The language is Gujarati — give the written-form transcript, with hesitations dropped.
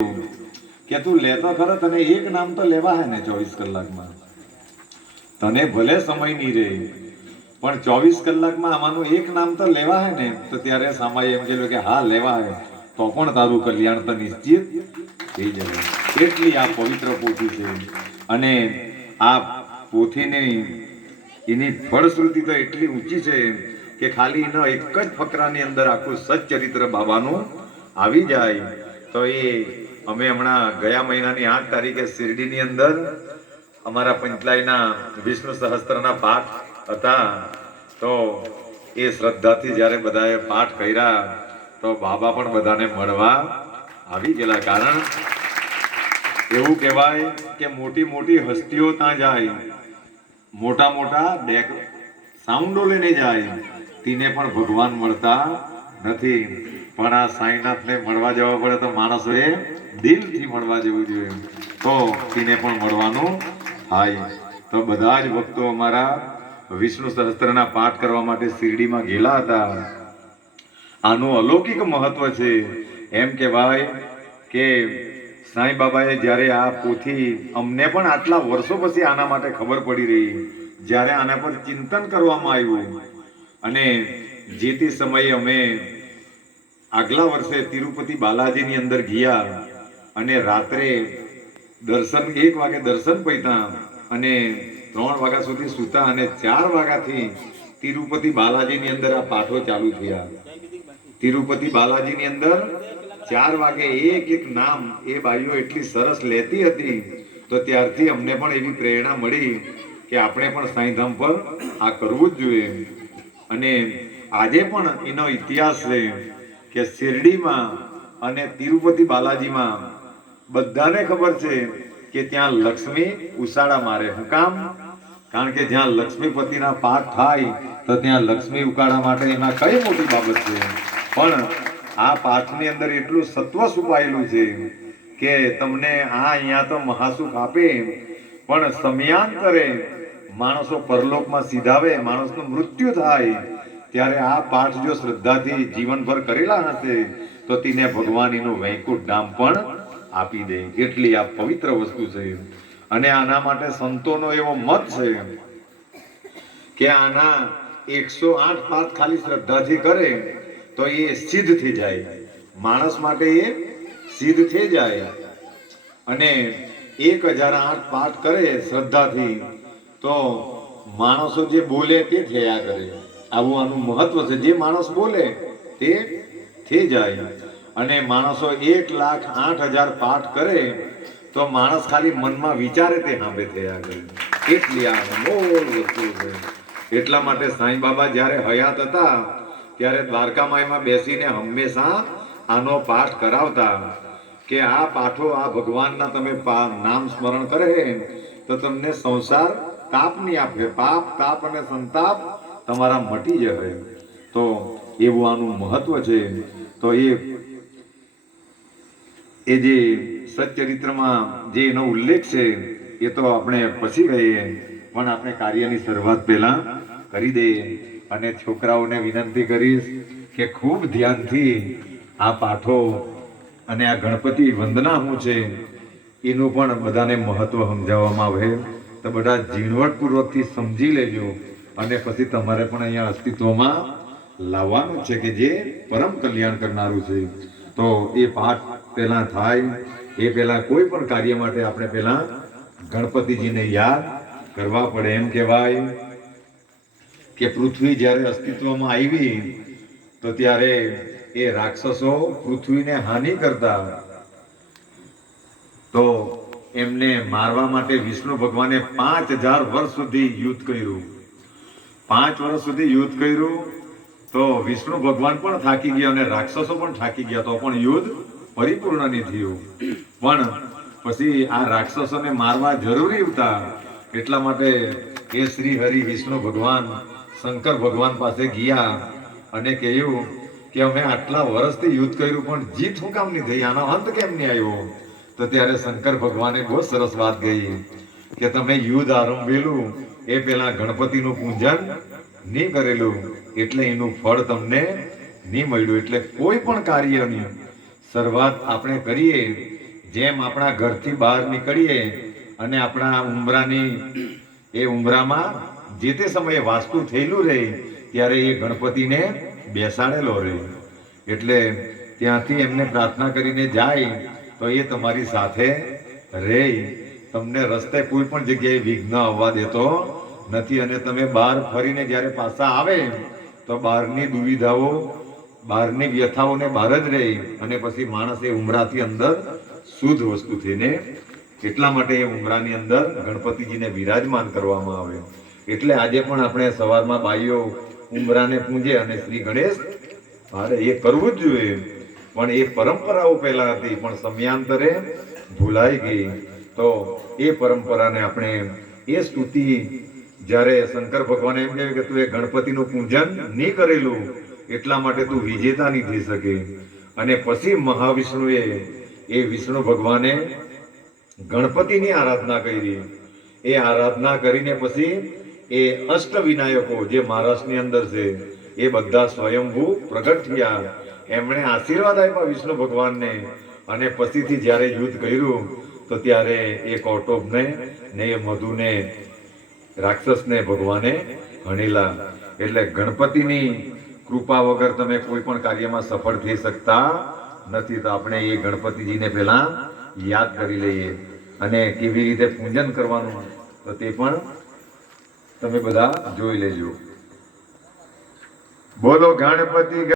કે તું લેતો ખરો, તને એક નામ તો લેવા હે ને 24 કલાકમાં. તને ભલે સમય નહીં રહે, પણ 24 કલાકમાં આમાંનું એક નામ તો લેવા હે ને. તો ત્યારે સામાએ એમ કહેલું કે હા લેવા હે, તો પણ તારું કલ્યાણ તો નિશ્ચિત થઈ જાય. એટલી આ પવિત્ર પોથી છે. અને આ પોથીની એની ફળશ્રુતિ તો એટલી ઊંચી છે કે ખાલી એનો એક જ ફકરાની અંદર આખું સચ્ચરિત્ર બાબાનું આવી જાય. તો એ અમે હમણાં ગયા મહિનાની 8 તારીખે શિરડીની અંદર અમારા પંચલાઈના વિષ્ણુ સહસ્ત્રના પાઠ હતા. તો એ શ્રદ્ધાથી જ્યારે બધાએ પાઠ કર્યા તો બાબા પણ બધાને મળવા આવી ગયેલા. કારણ એવું કહેવાય કે મોટી મોટી હસ્તીઓ ત્યાં જાય, મોટા મોટા સાઉન્ડો લઈને જાય, તેને પણ ભગવાન મળતા નથી. પણ આ સાંઈનાથને મળવા જવા પડે તો માણસોએ દિલથી મળવા જવું જોઈએ, તો તેને પણ મળવાનું થાય. તો બધા જ ભક્તો અમારા વિષ્ણુ સહસ્ત્રના પાઠ કરવા માટે શિરડીમાં ગયેલા હતા. આનું અલૌકિક મહત્વ છે. એમ કહેવાય કે સાંઈ બાબાએ જ્યારે આ પોથી અમને પણ આટલા વર્ષો પછી આના માટે ખબર પડી રહી, જ્યારે આના પર ચિંતન કરવામાં આવ્યું. અને જે તે સમયે અમે આગલા વર્ષે તિરુપતિ બાલાજીની અંદર ગયા અને રાત્રે દર્શન 1 વાગે દર્શન પૈતા અને 3 વાગ્યા સુધી સૂતા અને 4 વાગ્યાથી તિરુપતિ બાલાજીની અંદર આ પાઠો ચાલુ થયા. તિરુપતિ બાલાજીની અંદર 4 વાગે એક એક નામ એ બાઈઓ એટલી સરસ લેતી હતી. તો ત્યારથી અમને પણ એવી પ્રેરણા મળી કે આપણે પણ સાંઈધામ પર આ કરવું જ જોઈએ. અને આજે પણ એનો ઇતિહાસ છે કે શિરડીમાં અને તિરુપતિ બાલાજીમાં બધાને ખબર છે કે ત્યાં લક્ષ્મી ઉસાળા મારે. શું કામ? કારણ કે જ્યાં લક્ષ્મીપતિના પાઠ થાય તો ત્યાં લક્ષ્મી ઉકાળા માટે એમાં કઈ મોટી બાબત છે. પણ આ પાઠની અંદર એટલું સત્વ છુપાયેલું છે કે તમને અહીંયા તો મહાસુખ આપે, પણ સમયાંતરે માણસો પરલોકમાં સીધાવે, માણસનું મૃત્યુ થાય ત્યારે આ પાઠ જો શ્રદ્ધાથી જીવનભર કરેલા હશે તો તેને ભગવાન એનું વૈકુંઠ ધામ પણ આપી દે. એટલી આ પવિત્ર વસ્તુ છે. અને આના માટે સંતોનો એવો મત છે કે આના 108 પાઠ ખાલી શ્રદ્ધાથી કરે તો એ સિદ્ધ થઈ જાય. માણસ માટે એ સિદ્ધ થઈ જાય. અને 1008 પાઠ કરે શ્રદ્ધાથી તો માણસો જે બોલે તે થયા કરે. આવું આનું મહત્વ છે. જે માણસ બોલે તે થઈ જાય. અને માણસો 1,08,000 પાઠ કરે તો માણસ ખાલી મનમાં વિચારે તે સાંભળે થયા કરે. એટલી આ અનમોલ વસ્તુ છે. એટલા માટે સાંઈ બાબા જ્યારે હયાત હતા ત્યારે દ્વારકામાઈમાં બેસીને હંમેશા આનો પાઠ કરાવતા કે આ પાઠો, આ ભગવાનના તમે નામ સ્મરણ કરે તો તમને સંસાર તાપ નહીં આપે. પાપ, તાપ અને સંતાપ તમારા મટી જશે. તો એવું આનું મહત્વ છે. તો એ જે સચ્ચરિત્રમાં જે એનો ઉલ્લેખ છે એ તો આપણે પછી કહીએ, પણ આપણે કાર્યની શરૂઆત પહેલા કરી દઈએ. અને છોકરાઓને વિનંતી કરીશ કે ખૂબ ધ્યાનથી આ પાઠો અને આ ગણપતિ વંદના શું છે એનું પણ બધાને મહત્વ સમજાવવામાં આવે તો બધા ઝીણવટપૂર્વકથી સમજી લેજો. અને પછી તમારે પણ અહીંયા અસ્તિત્વમાં લાવવાનું છે કે જે પરમ કલ્યાણ કરનારું છે. તો એ પાઠ પહેલા થાય એ પહેલા કોઈ પણ કાર્ય માટે આપણે પહેલા ગણપતિજીને યાદ કરવા પડે. એમ કહેવાય કે પૃથ્વી જ્યારે અસ્તિત્વમાં આવી તો ત્યારે એ રાક્ષસો પૃથ્વીને હાનિ કરતા, તો એમને મારવા માટે વિષ્ણુ ભગવાને 5000 વર્ષ સુધી યુદ્ધ કર્યું. 5 વર્ષ સુધી યુદ્ધ કર્યું તો વિષ્ણુ ભગવાન પણ થાકી ગયા અને રાક્ષસો પણ થાકી ગયા, તો પણ યુદ્ધ પરિપૂર્ણ નહીં થયું. પણ પછી આ રાક્ષસોને મારવા જરૂરી હતા. એટલા માટે એ શ્રી હરિ વિષ્ણુ ભગવાન શંકર ભગવાન પાસે ગયા અને કહ્યું કે અમે આટલા વર્ષથી યુદ્ધ કર્યું પણ જીત શું કામ નહીં થઈ, આનો અંત કેમ નહીં આવ્યો? તો ત્યારે શંકર ભગવાને બહુ સરસ વાત કહી કે તમે યુદ્ધ આરંભેલું એ પહેલા ગણપતિનું પૂજન નહીં કરેલું એટલે એનું ફળ તમને નહીં મળ્યું. એટલે કોઈ પણ કાર્યની શરૂઆત આપણે કરીએ જેમ આપણા ઘરથી બહાર નીકળીએ અને આપણા ઉંબરાની એ ઉંબરામાં જે તે સમયે વાસ્તુ થયેલું રહે ત્યારે એ ગણપતિને બેસાડેલો રહે, એટલે ત્યાંથી એમને પ્રાર્થના કરીને જાય તો એ તમારી સાથે રહે, તમને રસ્તે કોઈ પણ જગ્યાએ વિઘ્ન આવવા દેતો નથી, અને તમે બહાર ફરીને જ્યારે પાછા આવે તો બહારની દુવિધાઓ બહારની વ્યથાઓને બહાર જ રહે, અને પછી માણસ એ ઉમરાથી અંદર શુદ્ધ વસ્તુ થઈને, એટલા માટે એ ઉમરાની અંદર ગણપતિજીને બિરાજમાન કરવામાં આવે. એટલે આજે પણ આપણે સવારમાં બાઈઓ ઉમરાને પૂજે અને શ્રી ગણેશ અરે એ કરવું જ જોઈએ, પણ એ પરંપરાઓ પહેલા હતી પણ સમયાંતરે ભૂલાઈ ગઈ. તો એ પરંપરાને આપણે એ સ્તુતિ જ્યારે શંકર ભગવાન એમ કહે કે તું એ ગણપતિનું પૂજન નહીં કરેલું એટલા માટે તું વિજેતા નહીં થઈ શકે, અને પછી મહાવિષ્ણુએ એ વિષ્ણુ ભગવાને ગણપતિની આરાધના કરી. એ આરાધના કરીને પછી એ અષ્ટવિનાયકો જે મહારાષ્ટ્રની અંદર છે એ બધા સ્વયંભૂ પ્રગટ થયા, એમણે આશીર્વાદ આપ્યા વિષ્ણુ ભગવાનને, અને પછીથી જ્યારે યુદ્ધ કર્યું તો ત્યારે એ કૌટુંબને ને એ મધુને રાક્ષસને ભગવાને હણેલા. એટલે ગણપતિની કૃપા વગર તમે કોઈ પણ કાર્યમાં સફળ થઈ શકતા નથી. તો આપણે એ ગણપતિજીને પહેલા યાદ કરી લઈએ, અને કેવી રીતે પૂજન કરવાનું તો તે પણ તમે બધા જોઈ લેજો. બોલો ગણપતિ.